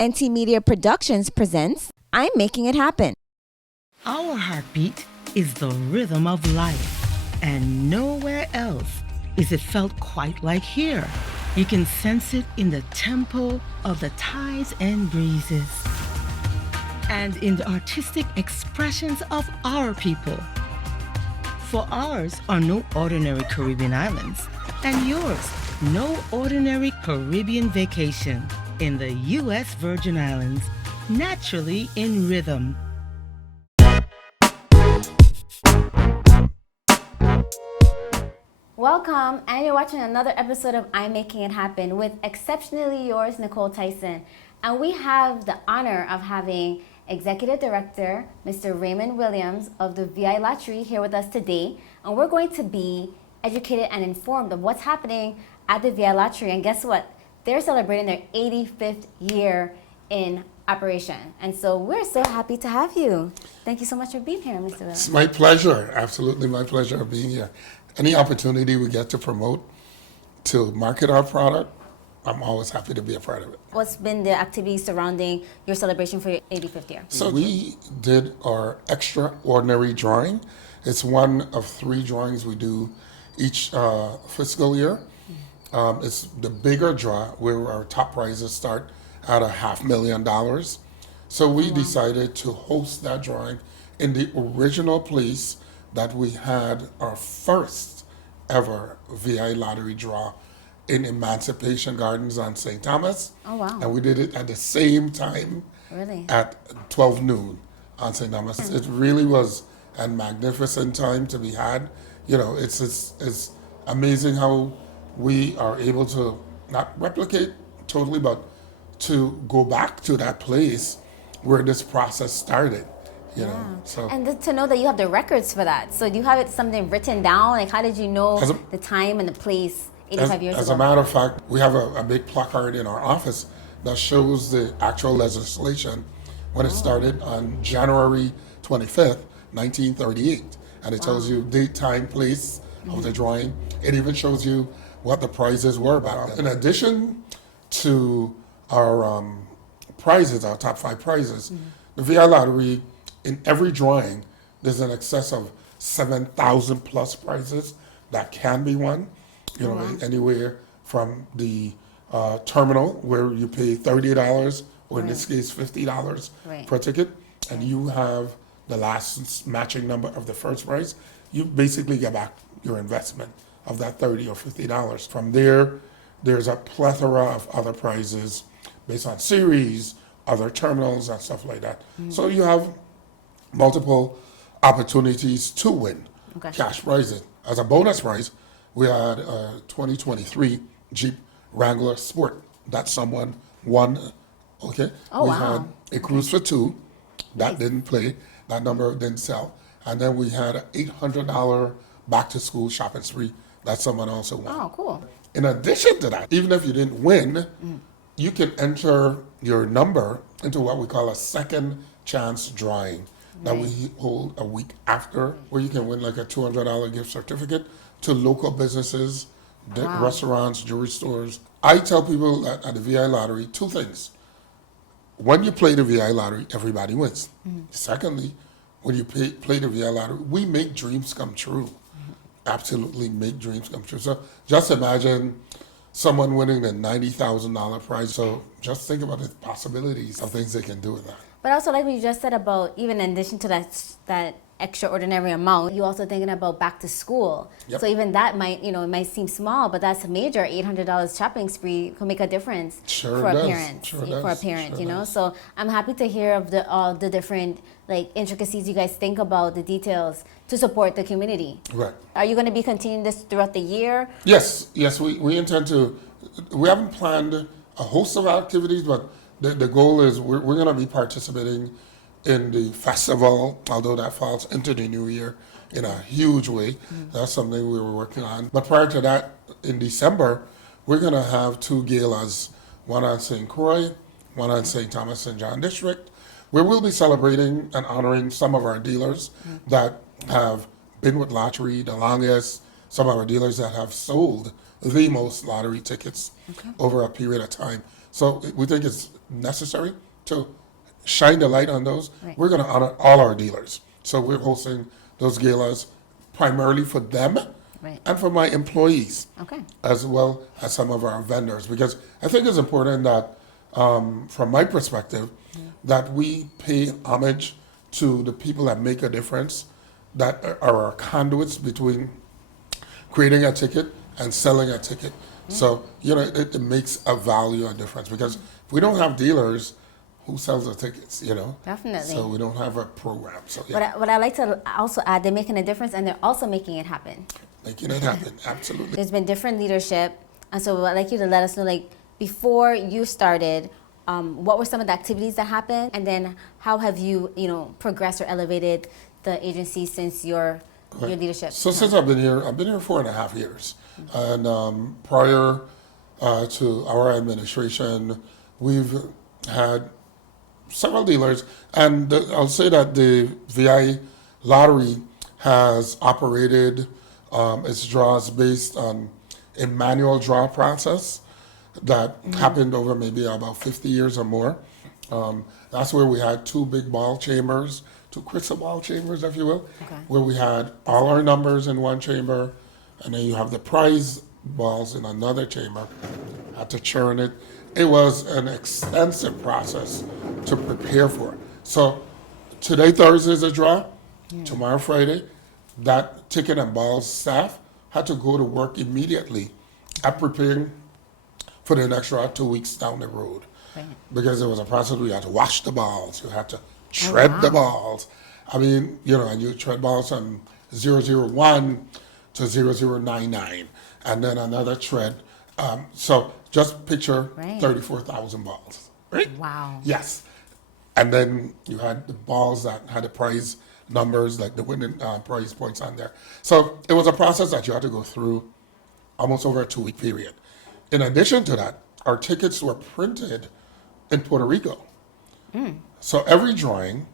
NT Media Productions presents I'm Making It Happen. Our heartbeat is the rhythm of life, and nowhere else is it felt quite like here. You can sense it in the tempo of the tides and breezes, and in the artistic expressions of our people. For ours are no ordinary Caribbean islands, and yours, no ordinary Caribbean vacation in the U.S. Virgin Islands, naturally in rhythm. Welcome, and you're watching another episode of I'm Making It Happen with exceptionally yours, Nykole Tyson. And we have the honor of having Executive Director, Mr. Raymond Williams of the VI Lottery here with us today. And we're going to be educated and informed of what's happening at the VI Lottery. And guess what? They're celebrating their 85th year in operation. And so we're so happy to have you. Thank you so much for being here, Mr. Williams. It's my pleasure, absolutely my pleasure of being here. Any opportunity we get to promote, to market our product, I'm always happy to be a part of it. What's been the activities surrounding your celebration for your 85th year? So we did our extraordinary drawing. It's one of 3 drawings we do each fiscal year. It's the bigger draw where our top prizes start at $500,000. So we decided to host that drawing in the original place that we had our first ever VI Lottery draw in Emancipation Gardens on St. Thomas. Oh, wow. And we did it at the same time Really? at 12 noon on St. Thomas. It really was a magnificent time to be had. You know, it's amazing how we are able to not replicate totally, but to go back to that place where this process started. You know, so And to know that you have the records for that. So do you have it something written down? Like, how did you know the time and the place 85 years ago? As a matter of fact, we have a big placard in our office that shows the actual legislation when it started on January 25th, 1938. And it tells you date, time, place of the drawing. It even shows you what the prizes were back then. In addition to our prizes, our top 5 prizes, the VI Lottery, in every drawing, there's an excess of 7,000 plus prizes that can be won. You know, anywhere from the terminal where you pay $30, or in this case $50 per ticket, and you have the last matching number of the first prize, you basically get back your investment of that $30 or $50. From there, there's a plethora of other prizes based on series, other terminals, and stuff like that. So you have multiple opportunities to win cash prizes. As a bonus prize, we had a 2023 Jeep Wrangler Sport that someone won. Okay. Oh, we wow. had a cruise for 2 that didn't play, that number didn't sell, and then we had an $800 back to school shopping spree that someone also won. Oh, cool. In addition to that, even if you didn't win, you can enter your number into what we call a second chance drawing that we hold a week after, where you can win like a $200 gift certificate to local businesses, restaurants, jewelry stores. I tell people at the VI Lottery 2 things. When you play the VI Lottery, everybody wins. Secondly, when you play the VI Lottery, we make dreams come true. Absolutely make dreams come true. So just imagine someone winning the $90,000 prize. So just think about the possibilities of things they can do with that. But also, like what you just said about, even in addition to that extraordinary amount, you're also thinking about back to school. Yep. So even that might, it might seem small, but that's a major $800 shopping spree could make a difference for a parent. So I'm happy to hear of all the different intricacies you guys think about, the details to support the community. Right. Are you going to be continuing this throughout the year? Yes, we intend to. We haven't planned a host of activities, but the goal is we're going to be participating in the festival, although that falls into the new year in a huge way. That's something we were working on. But prior to that, in December, we're going to have 2 galas, one on St. Croix, one on St. Thomas and John District, where we'll be celebrating and honoring some of our dealers that have been with lottery the longest, some of our dealers that have sold the most lottery tickets over a period of time. So we think it's necessary to shine the light on those. Right. We're going to honor all our dealers. So we're hosting those galas primarily for them Right. and for my employees, Okay. as well as some of our vendors, because I think it's important that, from my perspective, that we pay homage to the people that make a difference, that are our conduits between creating a ticket and selling a ticket. So, it makes a value a difference, because if we don't have dealers, who sells the tickets, Definitely. So we don't have a program. So, What I like to also add, they're making a difference and they're also making it happen. making it happen, absolutely. There's been different leadership, and so I'd like you to let us know, like, before you started, what were some of the activities that happened, and then how have you, progressed or elevated the agency since your leadership? So since I've been here 4.5 years, and prior to our administration, we've had several dealers, and I'll say that the VI Lottery has operated its draws based on a manual draw process that happened over maybe about 50 years or more. That's where we had two big ball chambers, two crystal ball chambers, if you will, where we had all our numbers in one chamber, and then you have the prize balls in another chamber. Had to churn it. It was an extensive process to prepare for. So today, Thursday, is a draw. Tomorrow, Friday, that ticket and balls staff had to go to work immediately at preparing for the next draw 2 weeks down the road. Right. Because it was a process where you had to wash the balls, you had to tread the balls. I mean, and you tread balls from 001 to 0099, and then another tread. So just picture 34,000 balls, right? Wow. Yes. And then you had the balls that had the prize numbers, like the winning prize points on there. So it was a process that you had to go through almost over a 2-week period. In addition to that, our tickets were printed in Puerto Rico. So every drawing,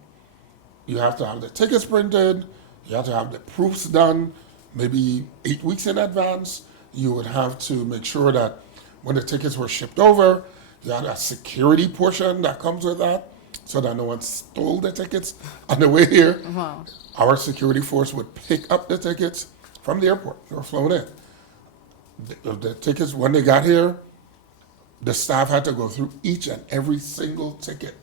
you have to have the tickets printed, you have to have the proofs done, maybe 8 weeks in advance. You would have to make sure that when the tickets were shipped over, you had a security portion that comes with that, so that no one stole the tickets on the way here. Wow. Our security force would pick up the tickets from the airport. They were flown in. The tickets, when they got here, the staff had to go through each and every single ticket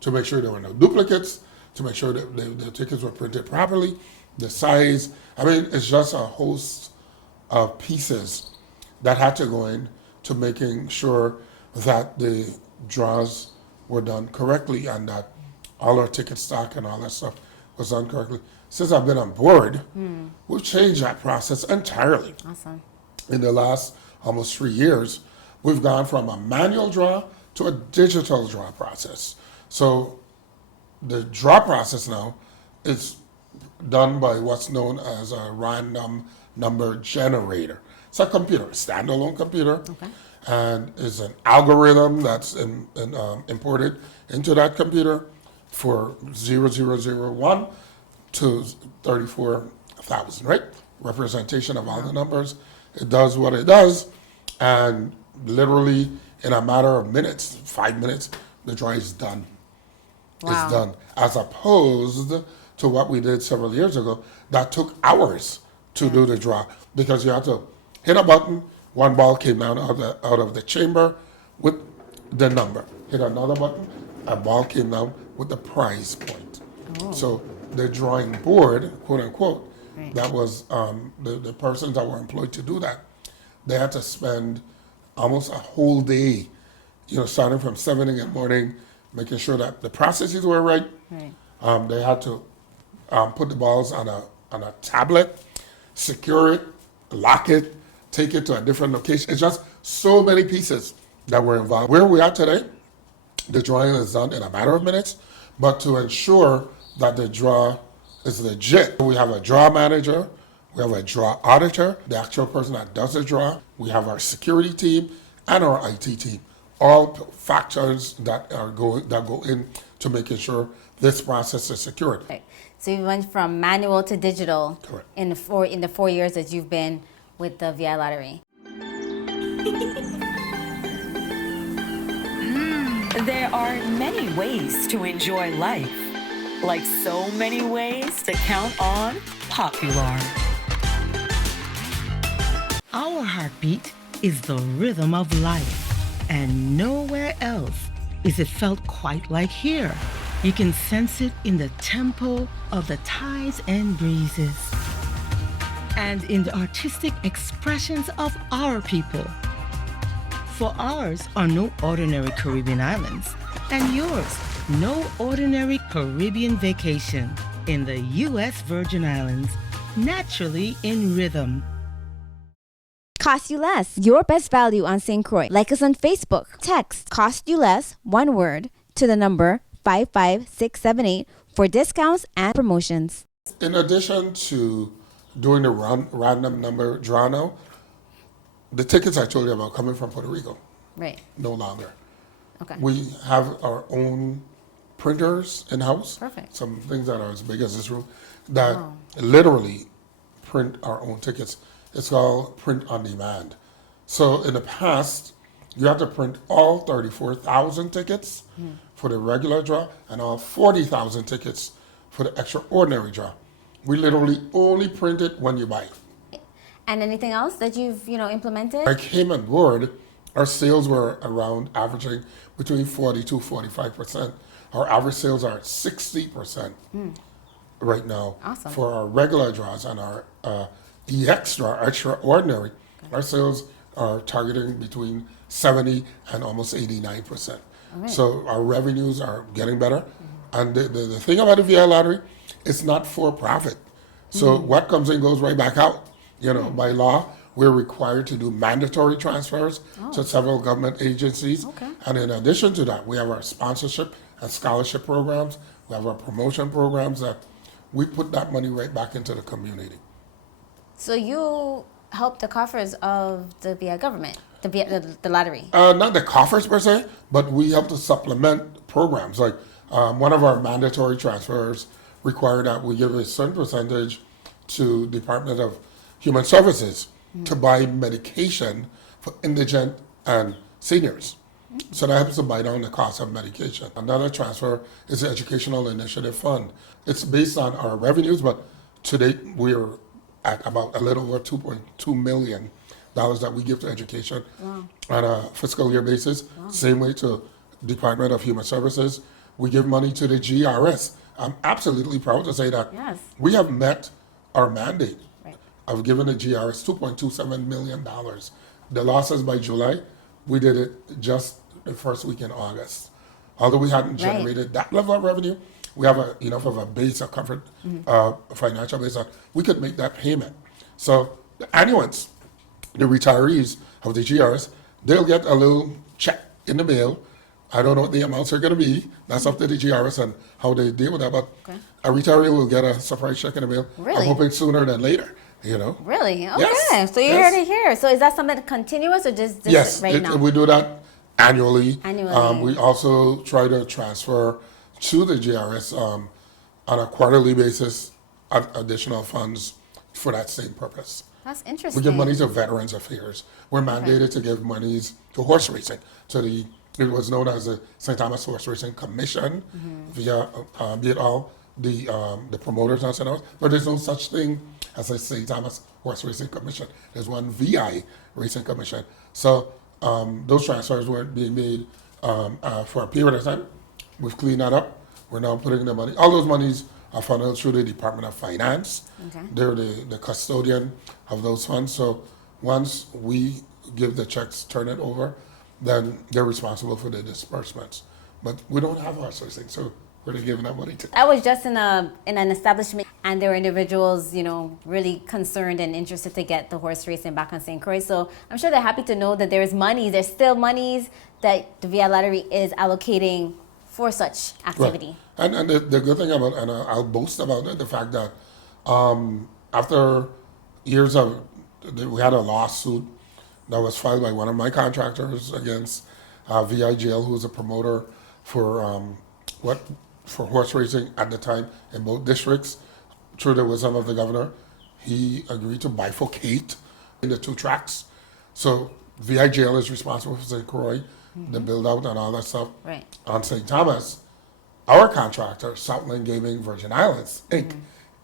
to make sure there were no duplicates, to make sure that the tickets were printed properly, the size. I mean, it's just a host of pieces that had to go in to making sure that the draws were done correctly and that all our ticket stock and all that stuff was done correctly. Since I've been on board, we've changed that process entirely. Awesome. In the last almost 3 years, we've gone from a manual draw to a digital draw process. So the draw process now is done by what's known as a random number generator. It's a computer, a standalone computer, and it's an algorithm that's imported into that computer for 0001 to 34,000, right? Representation of all the numbers. It does what it does, and literally in a matter of minutes, 5 minutes, the draw is done. Wow. It's done. As opposed to what we did several years ago, that took hours to do the draw, because you had to hit a button, one ball came down out of the chamber with the number. Hit another button, a ball came down with the prize point. So the drawing board, quote unquote, that was the persons that were employed to do that. They had to spend almost a whole day, starting from 7 in the morning, making sure that the processes were right. They had to put the balls on a tablet, secure it, lock it, take it to a different location. It's just so many pieces that were involved. Where we are today, the drawing is done in a matter of minutes, but to ensure that the draw is legit, we have a draw manager, we have a draw auditor, the actual person that does the draw, we have our security team and our IT team. All factors that go in to making sure this process is secured. Okay. So you went from manual to digital. Correct. in the 4 years that you've been with the VI Lottery. There are many ways to enjoy life, like so many ways to count on Popular. Our heartbeat is the rhythm of life, and nowhere else is it felt quite like here. You can sense it in the tempo of the tides and breezes, and in the artistic expressions of our people. For ours are no ordinary Caribbean islands, and yours no ordinary Caribbean vacation in the U.S. Virgin Islands, naturally in rhythm. Cost you less. Your best value on St. Croix. Like us on Facebook. Text cost you less, one word, to the number 55678 for discounts and promotions. In addition to doing the random number draw now, the tickets I told you about coming from Puerto Rico, Right. no longer. Okay. We have our own printers in-house. Perfect. Some things that are as big as this room that literally print our own tickets. It's called print on demand. So in the past, you have to print all 34,000 tickets for the regular draw and all 40,000 tickets for the extraordinary draw. We literally only print it when you buy it. And anything else that you've, implemented? I came on board, our sales were around averaging between 42, 45%. Our average sales are 60% right now. Awesome. For our regular draws and our extraordinary, our sales are targeting between 70 and almost 89%. Right. So our revenues are getting better. And the thing about the VI Lottery, it's not for profit. So what comes in goes right back out. By law, we're required to do mandatory transfers to several government agencies. Okay. And in addition to that, we have our sponsorship and scholarship programs. We have our promotion programs that we put that money right back into the community. So you help the coffers of the VI government, the lottery. Not the coffers per se, but we help to supplement programs. Like one of our mandatory transfers require that we give a certain percentage to Department of Human Services to buy medication for indigent and seniors. So that helps to buy down the cost of medication. Another transfer is the Educational Initiative Fund. It's based on our revenues, but to date we're at about a little over $2.2 million that we give to education on a fiscal year basis. Same way to Department of Human Services. We give money to the GRS. I'm absolutely proud to say that we have met our mandate. I've given the GRS $2.27 million. The losses by July, we did it just the first week in August. Although we hadn't generated that level of revenue, we have enough of a base of comfort, financial base that we could make that payment. So the annuants, the retirees of the GRS, they'll get a little check in the mail. I don't know what the amounts are going to be. That's up to the GRS and how they deal with that. But a retiree will get a surprise check in the mail. Really? I'm hoping sooner than later. Really? Okay. Yes. So you're here to hear. So is that something continuous or just yes, right now? We do that annually. Annually. We also try to transfer to the GRS on a quarterly basis additional funds for that same purpose. That's interesting. We give money to Veterans Affairs. We're mandated to give monies to horse racing. It was known as the St. Thomas Horse Racing Commission via be it all the promoters and so on. But there's no such thing as a St. Thomas Horse Racing Commission. There's one VI Racing Commission. So those transfers weren't being made for a period of time. We've cleaned that up. We're now putting the money. All those monies are funneled through the Department of Finance. Okay. They're the custodian of those funds. So once we give the checks, turn it over, then they're responsible for the disbursements. But we don't have horse racing, so we're giving that money to. I was just in an establishment, and there were individuals, really concerned and interested to get the horse racing back on St. Croix. So I'm sure they're happy to know that there's still monies that the VI Lottery is allocating for such activity. Right. And the good thing about, and I'll boast about it, the fact that after years of, we had a lawsuit that was filed by one of my contractors against VIGL, who's a promoter for horse racing at the time in both districts. Through the wisdom of the governor, he agreed to bifurcate in the two tracks. So VIGL is responsible for St. Croix, the build out and all that stuff. Right. On St. Thomas, our contractor, Southland Gaming Virgin Islands, Inc.,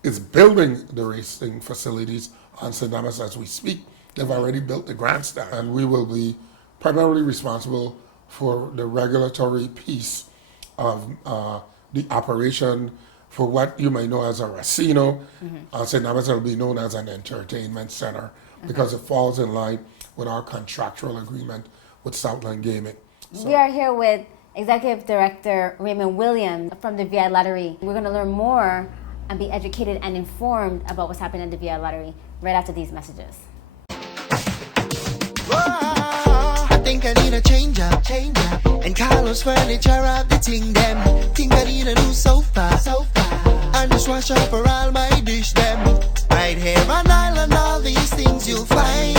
is building the racing facilities on St. Thomas as we speak. They've already built the grandstand, and we will be primarily responsible for the regulatory piece of the operation for what you may know as a casino. St. Thomas will be known as an entertainment center because it falls in line with our contractual agreement with Southland Gaming. We are here with Executive Director Raymond Williams from the VI Lottery. We're going to learn more and be educated and informed about what's happening at the VI Lottery right after these messages. I think I need a change up. And Carlos Furniture have the thing them. Think I need a new sofa. And just wash up for all my dish them. Right here on Island, all these things you'll find.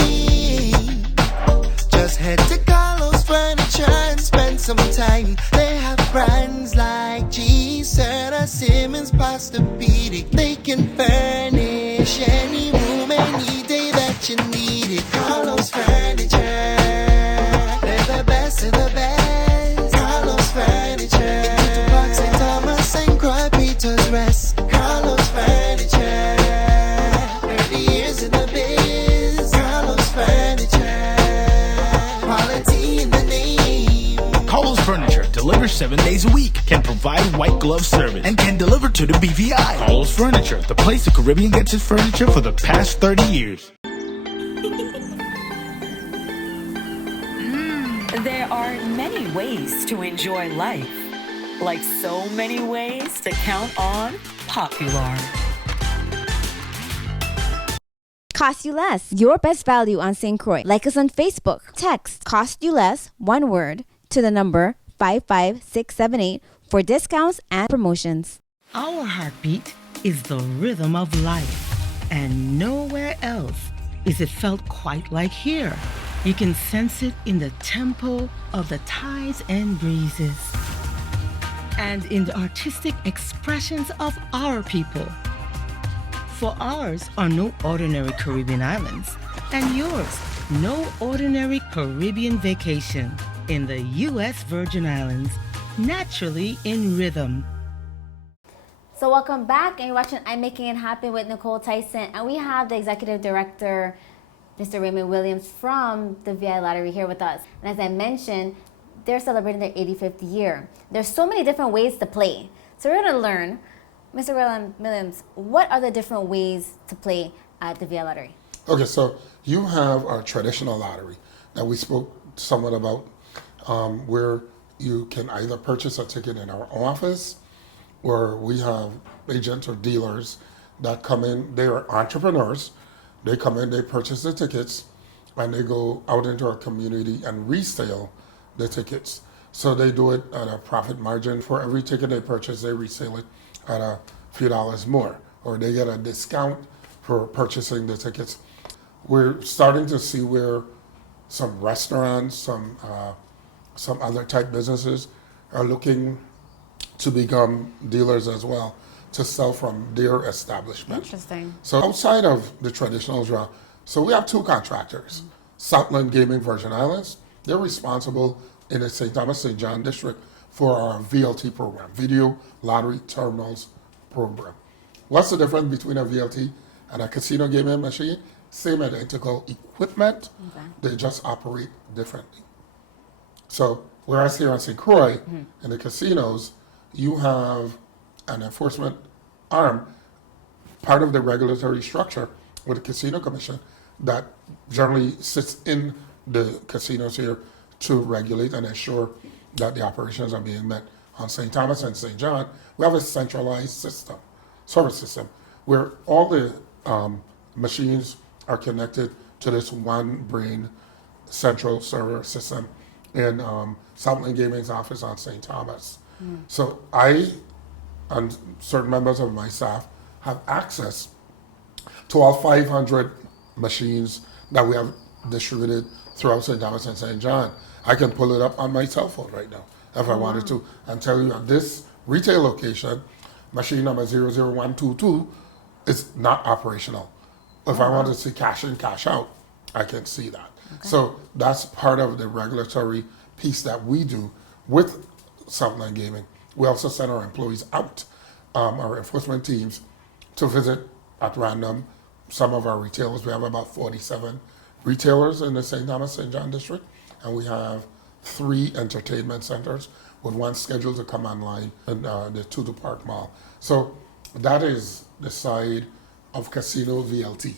Just head to Carlos Furniture and spend some time. They have brands like G, Serta, Simmons, Posturepedic. They can furnish any room, any day that you need it. Carlos Furniture, they're the best of the best. Carlos Furniture, to Park St. Thomas, St. Croix, Peter's Rest. Carlos Furniture, 30 years in the biz. Carlos Furniture, quality in the name. Carlos Furniture delivers 7 days a week, can provide white glove service, and can deliver to the BVI. Carlos Furniture, the place the Caribbean gets its furniture for the past 30 years. There are many ways to enjoy life, like so many ways to count on Popular. Cost you less. Your best value on St. Croix. Like us on Facebook. Text cost you less, one word, to the number 55678 for discounts and promotions. Our heartbeat is the rhythm of life, and nowhere else is it felt quite like here. You can sense it in the tempo of the tides and breezes, and in the artistic expressions of our people. For ours are no ordinary Caribbean islands, and yours, no ordinary Caribbean vacation in the U.S. Virgin Islands, naturally in rhythm. So welcome back, and you're watching I'm Making It Happen with Nykole Tyson, and we have the Executive Director, Mr. Raymond Williams from the VI Lottery here with us. And as I mentioned, they're celebrating their 85th year. There's so many different ways to play. So we're going to learn, Mr. Williams, what are the different ways to play at the VI Lottery? Okay, so you have our traditional lottery that we spoke somewhat about, where you can either purchase a ticket in our office, or we have agents or dealers that come in. They are entrepreneurs. They come in, they purchase the tickets, and they go out into our community and resell the tickets. So they do it at a profit margin. For every ticket they purchase, they resell it at a few dollars more, or they get a discount for purchasing the tickets. We're starting to see where some restaurants, some other type businesses are looking to become dealers as well, to sell from their establishment. Interesting. So outside of the traditional draw, so we have two contractors. Southland Gaming Virgin Islands, they're responsible in the St. Thomas, St. John district for our VLT program, Video Lottery Terminals program. What's the difference between a VLT and a casino gaming machine? Same identical equipment, they just operate differently. So whereas here on St. Croix, in the casinos, you have an enforcement arm, part of the regulatory structure with the Casino Commission that generally sits in the casinos here to regulate and ensure that the operations are being met. On St. Thomas and St. John, we have a centralized system, service system, where all the machines are connected to this one brain central server system in Southland Gaming's office on St. Thomas. So I and certain members of my staff have access to all 500 machines that we have distributed throughout St. Thomas and St. John. I can pull it up on my cell phone right now if I wanted to and tell you at this retail location, machine number 00122 is not operational. If I want to see cash in, cash out, I can see that. So that's part of the regulatory piece that we do with Southland Gaming. We also send our employees out, our enforcement teams, to visit at random some of our retailers. We have about 47 retailers in the St. Thomas, St. John district, and we have 3 entertainment centers with one scheduled to come online in the Tudor Park Mall. So that is the side of Casino VLT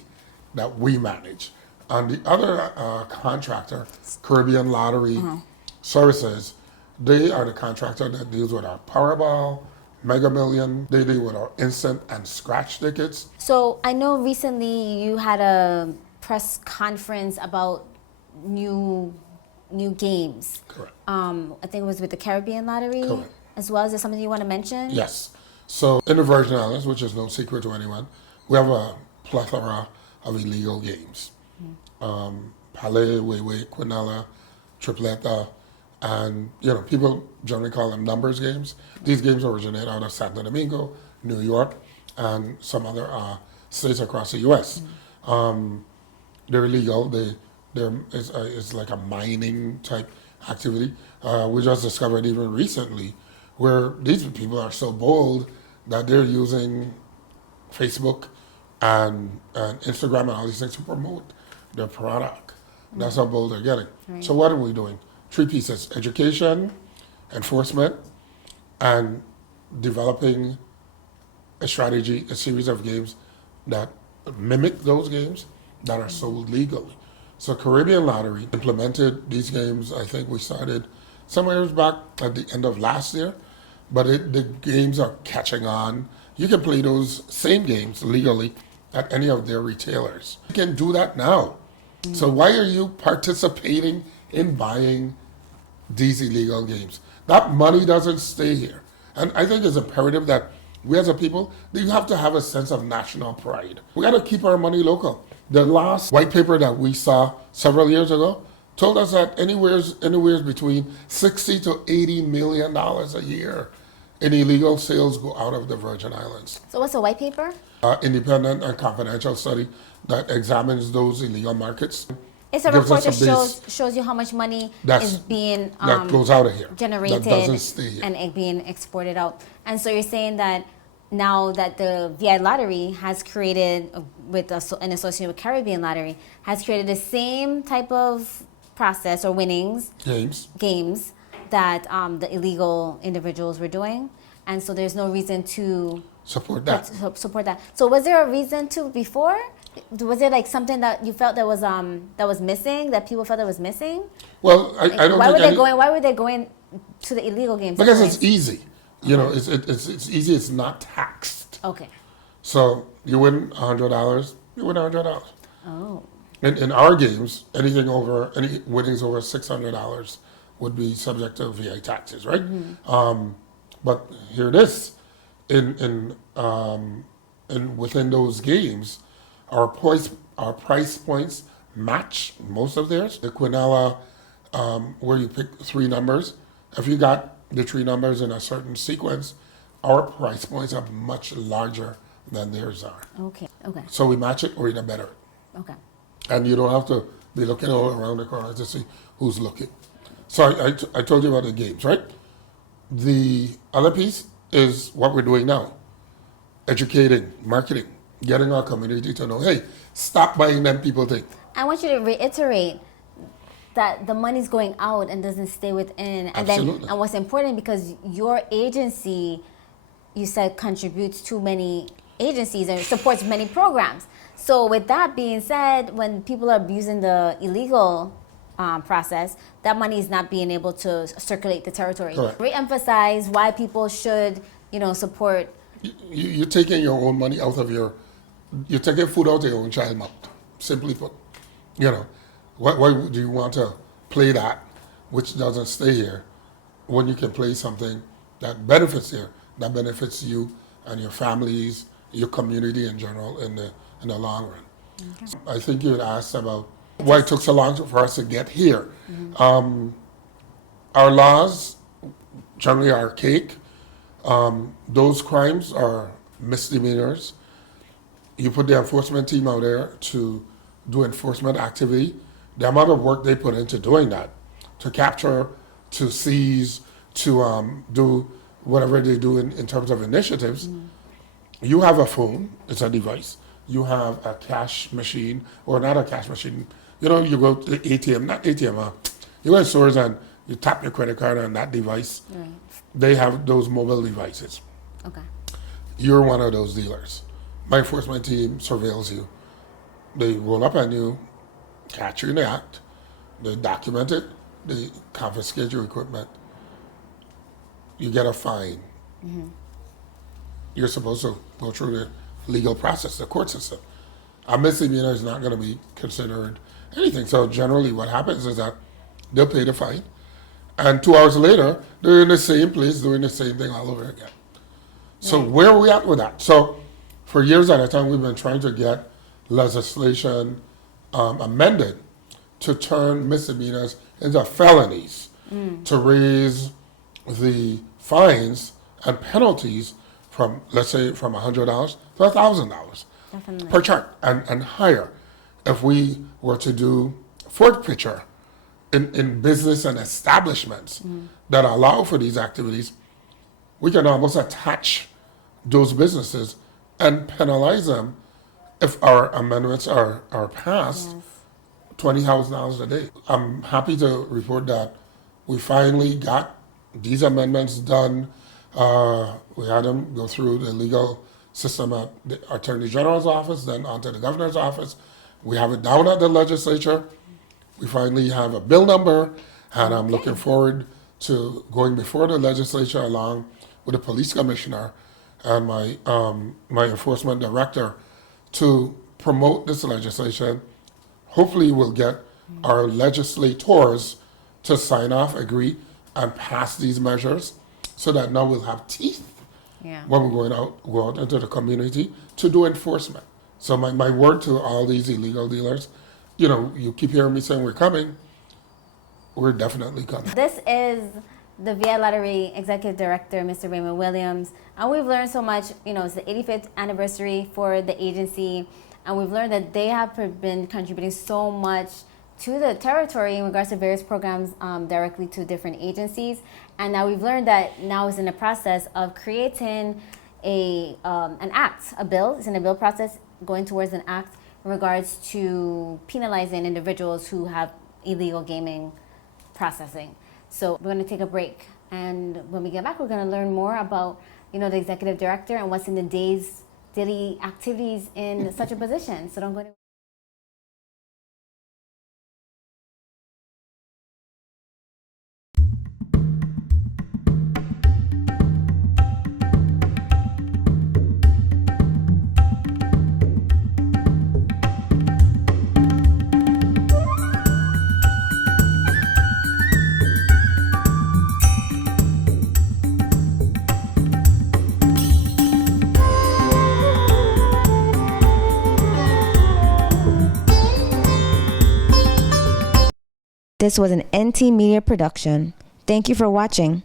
that we manage. And the other contractor, Caribbean Lottery Services, they are the contractor that deals with our Powerball, Mega Million. They deal with our instant and scratch tickets. So I know recently you had a press conference about new games. Correct. I think it was with the Caribbean Lottery. Correct. As well. Is there something you want to mention? Yes. So in the Virgin Islands, which is no secret to anyone, we have a plethora of illegal games. Palais, Weiwei, Quinella, Tripleta, and people generally call them numbers games. These games originate out of Santo Domingo, New York, and some other states across the U.S. They're illegal. It's like a mining type activity. We just discovered even recently where these people are so bold that they're using Facebook and Instagram and all these things to promote their product. That's how bold they're getting. Right. So what are we doing? 3 pieces: education, enforcement, and developing a strategy, a series of games that mimic those games that are sold legally. So Caribbean Lottery implemented these games. I think we started somewhere back at the end of last year, but the games are catching on. You can play those same games legally at any of their retailers. You can do that now. So why are you participating in buying these illegal games? That money doesn't stay here. And I think it's imperative that we as a people, you have to have a sense of national pride. We got to keep our money local. The last white paper that we saw several years ago told us that anywhere between $60 to $80 million a year in illegal sales go out of the Virgin Islands. So what's a white paper? Independent and confidential study that examines those illegal markets. It's a Gives report us that a shows you how much money That's- is being that goes out of here. generated That doesn't stay here. and it being exported out. And so you're saying that now that the VI Lottery has created, an association with Caribbean Lottery, has created the same type of process or winnings games that the illegal individuals were doing, and so there's no reason to support that. Support that. So was there a reason to before? Was there like something that you felt that was missing, that people felt that was missing? Well, I don't Why think why were they going to the illegal games? because anyways? it's easy. It's easy. It's not taxed. Okay. So you win $100, you win $100. Oh. In our games, any winnings over $600 would be subject to VA taxes, right? But here it is, in within those games, our price points match most of theirs. The Quinella, where you pick 3 numbers, if you got the 3 numbers in a certain sequence, our price points are much larger than theirs are. Okay. Okay. So we match it or either better. Okay. And you don't have to be looking all around the corner to see who's looking. So I told you about the games, right? The other piece is what we're doing now. Educating, marketing, getting our community to know, hey, stop buying them people thing. I want you to reiterate that the money's going out and doesn't stay within. And Absolutely. And what's important, because your agency, you said, contributes to many agencies and supports many programs. So with that being said, when people are abusing the illegal process, that money is not being able to circulate the territory. Correct. Re-emphasize why people should, support. You're taking your own money out of you're taking food out of your own child mouth, simply put. Why do you want to play that, which doesn't stay here, when you can play something that benefits here, that benefits you and your families, your community in general, in the long run. Okay. I think you had asked about why it took so long for us to get here. Our laws generally are archaic. Those crimes are misdemeanors. You put the enforcement team out there to do enforcement activity. The amount of work they put into doing that, to capture to seize, to do whatever they do in terms of initiatives. You have a phone, it's a device. You have a cash machine, or not a cash machine. You know, you go to the ATM, not ATM, you go to stores and you tap your credit card on that device. Right. They have those mobile devices. Okay. You're one of those dealers. My enforcement team surveils you. They roll up on you, catch you in the act, they document it, they confiscate your equipment. You get a fine. You're supposed to go through the legal process, the court system. A misdemeanor is not going to be considered anything. So generally what happens is that they'll pay the fine, and 2 hours later, they're in the same place doing the same thing all over again. So where are we at with that? So for years at a time, we've been trying to get legislation amended to turn misdemeanors into felonies, to raise the fines and penalties from, let's say, from $100 to $1,000 per charge and higher. If we were to do forfeiture in business and establishments that allow for these activities, we can almost attach those businesses and penalize them if our amendments are passed. $20,000 a day. I'm happy to report that we finally got these amendments done. We had them go through the legal system at the Attorney General's office, then onto the Governor's office. We have it down at the legislature. We finally have a bill number, and I'm looking forward to going before the legislature along with the police commissioner and my enforcement director to promote this legislation. Hopefully we'll get our legislators to sign off, agree, and pass these measures so that now we'll have teeth when we're go out into the community to do enforcement. So my word to all these illegal dealers, you know, you keep hearing me saying we're coming, we're definitely coming. This is the USVI Lottery Executive Director, Mr. Raymond Williams, and we've learned so much. You know, it's the 85th anniversary for the agency, and we've learned that they have been contributing so much to the territory in regards to various programs directly to different agencies. And now we've learned that now is in the process of creating an act, a bill. It's in a bill process going towards an act in regards to penalizing individuals who have illegal gaming processing. So we're going to take a break, and when we get back, we're going to learn more about, you know, the executive director and what's in the daily activities in such a position. So don't go anywhere. This was an NT Media production. Thank you for watching.